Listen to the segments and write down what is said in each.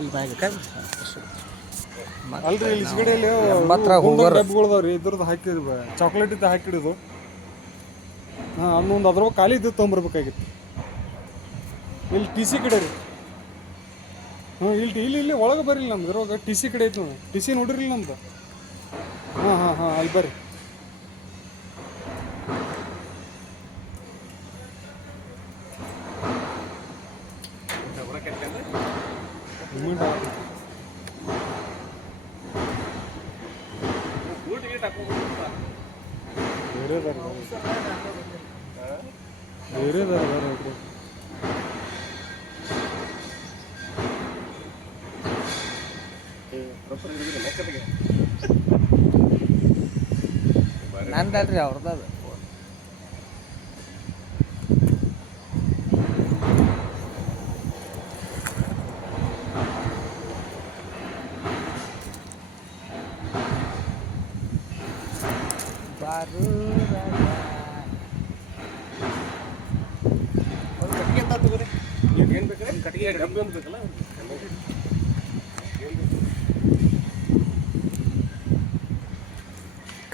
Full ಮ್ಯಾಗ ಅಲ್ರಿ ಇಲ್ಲಿ ಸಿಗಡಿಯಲ್ಲಿ ಡಬ್ಬಿಗಳದಾವ್ರಿ ಇದ್ರದ್ದು ಹಾಕಿದ್ರು ಚಾಕ್ಲೇಟ್ ಇದ್ದು ಹಾಕಿಡಿದು. ಹಾಂ ಅದೊಂದು ಅದ್ರ ಖಾಲಿ ಇದ್ದು ತೊಗೊಂಬರ್ಬೇಕಾಗಿತ್ತು. ಇಲ್ಲಿ ಟಿ ಸಿ ಕಡೆ ರೀ. ಹ್ಞೂ ಇಲ್ಲಿ ಒಳಗೆ ಬರ್ರಿ ನಮ್ದು ಇರೋವಾಗ ಟಿ ಸಿ ಕಡೆ ಐತೆ ನೋಡಿ. ಟಿ ಸಿ ನೋಡಿರಿ ನಮ್ದು. ಹಾಂ ಅಲ್ಲಿ ಬರ್ರಿ. ಬೇರೆ ನಂದಲ್ರಿ ಅವ್ರದ್ದು. ಬಾರು ಕಟ್ಟಿಗೆ ಅಂತ ತಗೋರಿ. ಏನು ಬೇಕಾದ್ರೆ ಕಟ್ಟಿಗೆ ಡಬ್ಬಿ ಅಂತ ಬೇಕಲ್ಲ.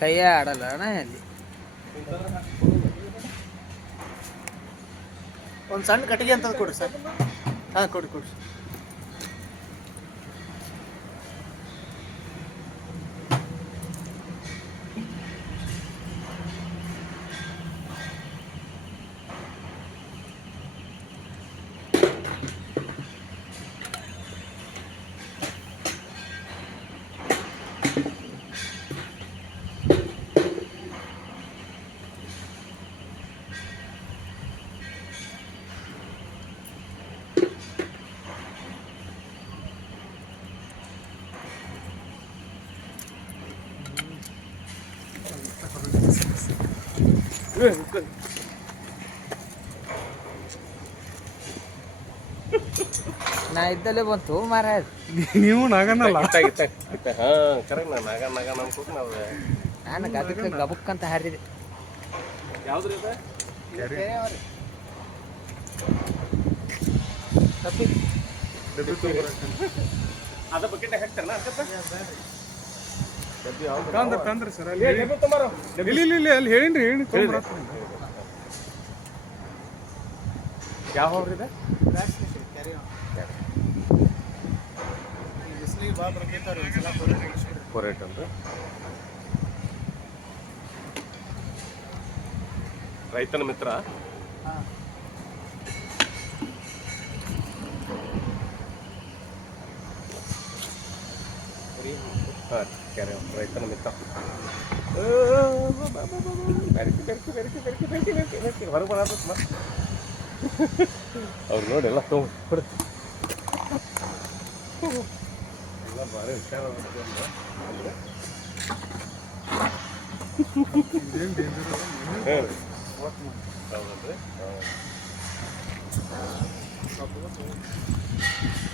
ಕೈಯೇ ಆಡಲ್ಲ ಅಣ್ಣ ಅಲ್ಲಿ. ಒಂದು ಸಣ್ಣ ಕಟ್ಟಿಗೆ ಅಂತ ಕೊಡ್ರಿ ಸರ್. ಹಾಂ ಕೊಡಿ. ನಾ ಇದ್ದಲ್ಲೇ ಬಂತು ಮಾರ. ನೀವು ನಾಗನಲ್ಲ. ಹಾಂ ಕರೆಕ್ಟ್ ನಾಗ ಅನ್ಕೋತ ನಾವು ನಾನು ಅದಕ್ಕೆ ಗಬಕ್ಕಂತ ಹಾರಿದೆ. ಯಾವ್ದು ರೀ ಅದ ಬಕೆಟ್ ಹಾಕ್ತಾರಲ್ಲ ತಂದ್ರಿ ಸರ್ ಅಲ್ಲಿ ಅಲ್ಲಿ ಹೇಳಿ ತೊಗೊಂಬರ. ಯಾವ ಹೋಗ್ರಿ ಇದೆ ಕೊರೇಟ್ ಅಂದ್ರೆ ರೈತನ ಮಿತ್ರ. ರೈತನ ಮಿತ್ರ ಹೊರಗೆ ಬರ ಅವ್ರು ನೋಡಿ ಎಲ್ಲ ತೊಗೊಂಡು ಎಲ್ಲ ಭಾರಿ ವಿಚಾರ ಹೌದಲ್ರಿ.